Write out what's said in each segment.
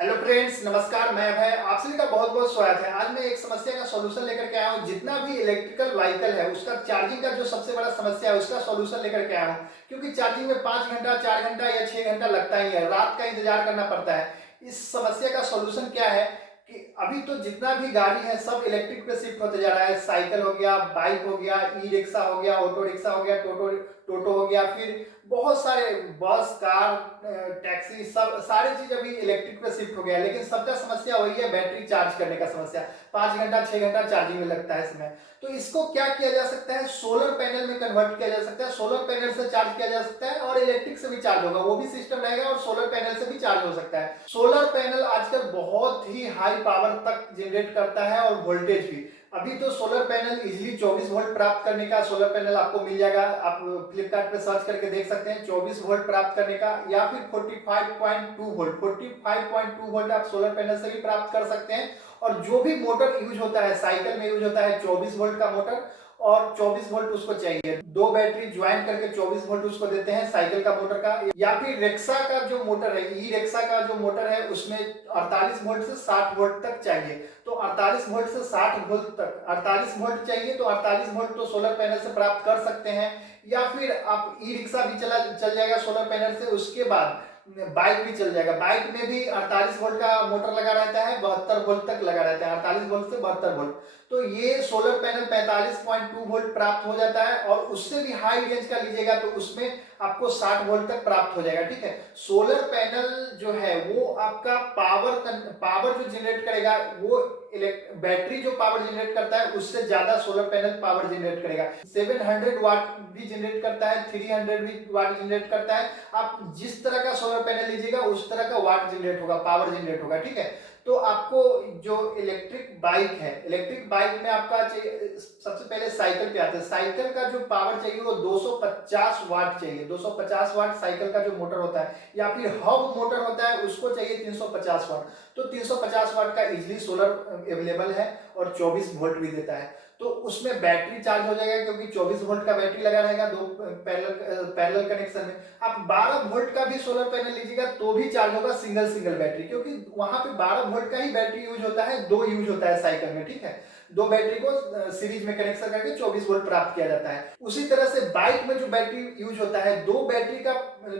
Hello friends, नमस्कार। मैं अभय, आप सभी का बहुत बहुत स्वागत है। आज मैं एक समस्या का सॉल्यूशन लेकर के आया हूँ। जितना भी इलेक्ट्रिकल व्हीकल है उसका चार्जिंग का जो सबसे बड़ा समस्या है उसका सॉल्यूशन लेकर के आया हूँ। क्योंकि चार्जिंग में 5 घंटा 4 घंटा या 6 घंटा लगता ही है, रात का इंतजार करना पड़ता है। इस समस्या का सॉल्यूशन क्या है कि अभी तो जितना भी गाड़ी है सब इलेक्ट्रिक पे शिफ्ट होते जा रहा है। साइकिल हो गया, बाइक हो गया, ई रिक्शा हो गया, ऑटो रिक्शा हो गया, टोटो टोटो हो गया, फिर बहुत सारे बस, कार, टैक्सी, सब सारी चीज अभी इलेक्ट्रिक पे शिफ्ट हो गया है। लेकिन सबका समस्या वही है, बैटरी चार्ज करने का समस्या। 5 घंटा 6 घंटा चार्जिंग में लगता है इसमें। तो इसको क्या किया जा सकता है, सोलर पैनल में कन्वर्ट किया जा सकता है। सोलर पैनल से चार्ज किया जा सकता है और इलेक्ट्रिक से भी चार्ज होगा, वो भी सिस्टम रहेगा और सोलर पैनल से भी चार्ज हो सकता है। सोलर पैनल आजकल बहुत ही हाई पावर तक जनरेट करता है और वोल्टेज भी। अभी तो सोलर पैनल इजिली 24 वोल्ट प्राप्त करने का सोलर पैनल आपको मिल जाएगा। आप फ्लिपकार्ट पे सर्च करके देख सकते हैं 24 वोल्ट प्राप्त करने का, या फिर 45.2 वोल्ट आप सोलर पैनल से भी प्राप्त कर सकते हैं। और जो भी मोटर यूज होता है, साइकिल में यूज होता है 24 वोल्ट का मोटर, और 24 वोल्ट उसको चाहिए। दो बैटरी ज्वाइन करके 24 वोल्ट उसको देते हैं साइकिल का मोटर का। या फिर रिक्शा का जो मोटर है, ई रिक्शा का जो मोटर है, उसमें 48 वोल्ट से 60 वोल्ट तक चाहिए। तो 48 वोल्ट से 60 वोल्ट तक 48 वोल्ट चाहिए, तो 48 वोल्ट तो सोलर पैनल से प्राप्त कर सकते हैं। या फिर आप ई रिक्शा भी चल जाएगा सोलर पैनल से। उसके बाद बाइक भी चल जाएगा। बाइक में भी 48 वोल्ट का मोटर लगा रहता है, 72 वोल्ट तक लगा रहता है, 48 वोल्ट से 72 वोल्ट। तो ये सोलर पैनल 45.2 वोल्ट प्राप्त हो जाता है। और उससे भी हाई रेंज का लीजिएगा तो उसमें आपको 60 वोल्ट तक प्राप्त हो जाएगा। ठीक है, सोलर पैनल जो है वो आपका पावर जो जनरेट करेगा, वो बैटरी जो पावर जनरेट करता है उससे ज्यादा सोलर पैनल पावर जनरेट करेगा। 700 वाट भी जनरेट करता है, 300 भी वाट जनरेट करता है। आप जिस तरह का सोलर पैनल लीजिएगा उस तरह का वाट जनरेट होगा, पावर जनरेट होगा। ठीक है, तो आपको जो इलेक्ट्रिक बाइक है, इलेक्ट्रिक बाइक में आपका सबसे पहले साइकिल पे आते हैं। साइकिल का जो पावर चाहिए वो 250 वाट चाहिए। 250 वाट साइकिल का जो मोटर होता है, या फिर हब मोटर होता है, उसको चाहिए 350 वाट। तो 350 वाट का इजिली सोलर अवेलेबल है और 24 वोल्ट भी देता है। तो उसमें बैटरी चार्ज हो जाएगा, क्योंकि 24 वोल्ट का बैटरी लगा रहेगा दो पैरेलल कनेक्शन में। आप 12 वोल्ट का भी सोलर पैनल लीजिएगा तो भी चार्ज होगा, सिंगल सिंगल बैटरी, क्योंकि वहां पे 12 वोल्ट का ही बैटरी यूज होता है, दो यूज होता है साइकिल में। ठीक है, दो बैटरी को सीरीज में कनेक्शन करके 24 वोल्ट प्राप्त किया जाता है। उसी तरह से बाइक में जो बैटरी यूज होता है, दो बैटरी का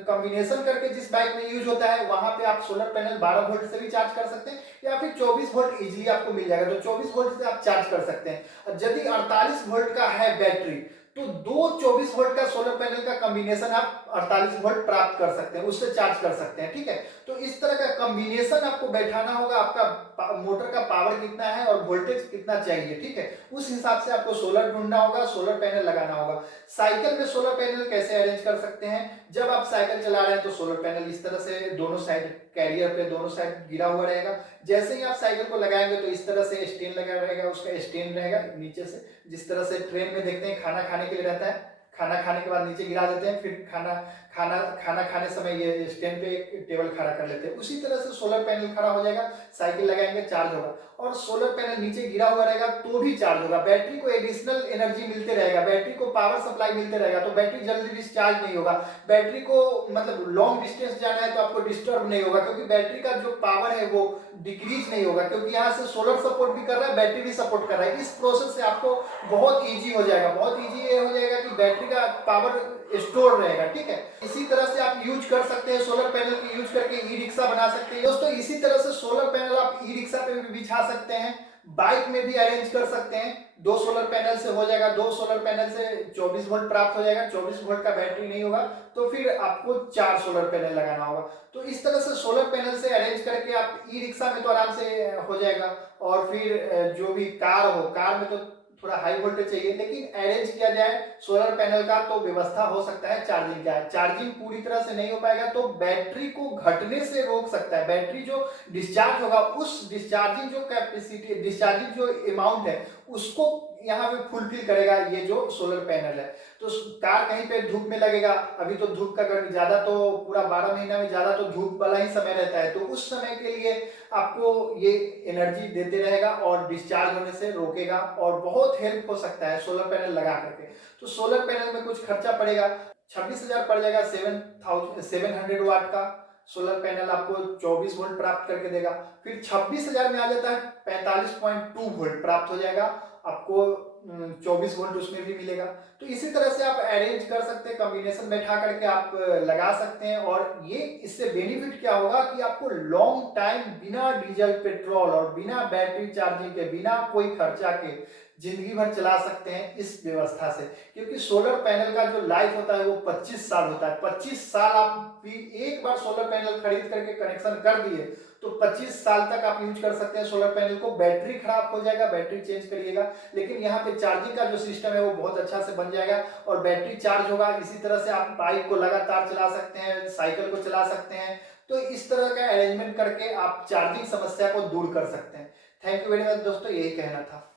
कॉम्बिनेशन करके जिस बाइक में यूज होता है, वहां पे आप सोलर पैनल 12 वोल्ट से भी चार्ज कर सकते हैं, या फिर 24 वोल्ट इजिली आपको मिल जाएगा। तो 24 वोल्ट से आप चार्ज कर सकते हैं। यदि 48 वोल्ट का है बैटरी, तो दो 24 वोल्ट का सोलर पैनल का कॉम्बिनेशन आप 48 वोल्ट प्राप्त कर सकते हैं, उससे चार्ज कर सकते हैं। ठीक है, तो इस तरह का कॉम्बिनेशन आपको बैठाना होगा। आपका मोटर का पावर कितना है और वोल्टेज कितना चाहिए, ठीक है, उस हिसाब से आपको सोलर ढूंढना होगा, सोलर पैनल लगाना होगा। साइकिल में सोलर पैनल कैसे अरेंज कर सकते हैं, जब आप साइकिल चला रहे हैं तो सोलर पैनल इस तरह से दोनों साइड, कैरियर पे दोनों साइड गिरा हुआ रहेगा। जैसे ही आप साइकिल को लगाएंगे तो इस तरह से स्टैंड लगा रहेगा, उसका स्टैंड रहेगा नीचे से। जिस तरह से ट्रेन में देखते हैं खाना खाने के लिए रहता है, खाना खाने के बाद नीचे गिरा देते हैं, फिर खाना खाना खाना खाने समय ये स्टैंड पे एक टेबल खड़ा कर लेते हैं। उसी तरह से सोलर पैनल खड़ा हो जाएगा, साइकिल लगाएंगे चार्ज होगा। और सोलर पैनल नीचे गिरा हुआ रहेगा तो भी चार्ज होगा। बैटरी को एडिशनल एनर्जी मिलते रहेगा, बैटरी को पावर सप्लाई मिलते रहेगा, तो बैटरी जल्दी डिस्चार्ज नहीं होगा। बैटरी को मतलब लॉन्ग डिस्टेंस जाना है तो आपको डिस्टर्ब नहीं होगा, क्योंकि बैटरी का जो पावर है वो डिक्रीज नहीं होगा, क्योंकि यहाँ से सोलर सपोर्ट भी कर रहा है, बैटरी भी सपोर्ट कर रहा है। इस प्रोसेस से आपको बहुत ईजी हो जाएगा। बहुत ईजी ये हो जाएगा कि बैटरी का पावर स्टोर रहेगा। ठीक है, इसी तरह से आप यूज कर सकते हैं, सोलर पैनल की यूज करके ई रिक्शा बना सकते हैं दोस्तों। इसी तरह से सोलर पैनल आप ई रिक्शा पे भी बिछा सकते हैं, बाइक में भी अरेंज कर सकते हैं। दो सोलर पैनल से हो जाएगा, दो सोलर पैनल से 24 वोल्ट प्राप्त हो जाएगा। 24 वोल्ट का बैटरी नहीं होगा तो फिर आपको 4 सोलर पैनल लगाना होगा। तो इस तरह से सोलर पैनल से अरेंज करके आप ई रिक्शा में तो आराम से हो जाएगा। और फिर जो भी कार हो, कार में तो थोड़ा हाई वोल्टेज चाहिए, लेकिन अरेंज किया जाए सोलर पैनल का तो व्यवस्था हो सकता है। चार्जिंग का, चार्जिंग पूरी तरह से नहीं हो पाएगा तो बैटरी को घटने से रोक सकता है। बैटरी जो डिस्चार्ज होगा, उस डिस्चार्जिंग जो कैपेसिटी, डिस्चार्जिंग जो अमाउंट है, उसको यहाँ पे फुलफिल करेगा ये जो सोलर पैनल है। तो कार कहीं पे धूप में लगेगा, अभी तो धूप का गर्मी ज्यादा, तो पूरा 12 महीना में ज्यादा तो धूप वाला ही समय रहता है, तो उस समय के लिए आपको ये एनर्जी देते रहेगा और डिस्चार्ज होने से रोकेगा, और बहुत हेल्प हो सकता है सोलर पैनल लगा करके। तो सोलर पैनल में कुछ खर्चा पड़ेगा, 26,000 पड़ जाएगा 700 वाट का सोलर पैनल आपको 24 वोल्ट प्राप्त करके देगा। फिर 26,000 में आ जाता है 45.2 वोल्ट प्राप्त हो जाएगा आपको, 24 वोल्ट उसमें भी मिलेगा। तो इसी तरह से आप अरेंज कर सकते हैं, कॉम्बिनेशन बैठा करके आप लगा सकते हैं। और ये इससे बेनिफिट क्या होगा कि आपको लॉन्ग टाइम बिना डीजल पेट्रोल और बिना बैटरी चार्जिंग के, बिना कोई खर्चा के जिंदगी भर चला सकते हैं इस व्यवस्था से। क्योंकि सोलर पैनल का जो लाइफ होता है वो 25 साल होता है। 25 साल आप भी एक बार सोलर पैनल खरीद करके कनेक्शन कर दिए तो 25 साल तक आप यूज कर सकते हैं सोलर पैनल को। बैटरी खराब हो जाएगा, बैटरी चेंज करिएगा, लेकिन यहाँ पे चार्जिंग का जो सिस्टम है वो बहुत अच्छा से बन जाएगा और बैटरी चार्ज होगा। इसी तरह से आप बाइक को लगातार चला सकते हैं, साइकिल को चला सकते हैं। तो इस तरह का अरेंजमेंट करके आप चार्जिंग समस्या को दूर कर सकते हैं। थैंक यू वेरी मच दोस्तों, यही कहना था।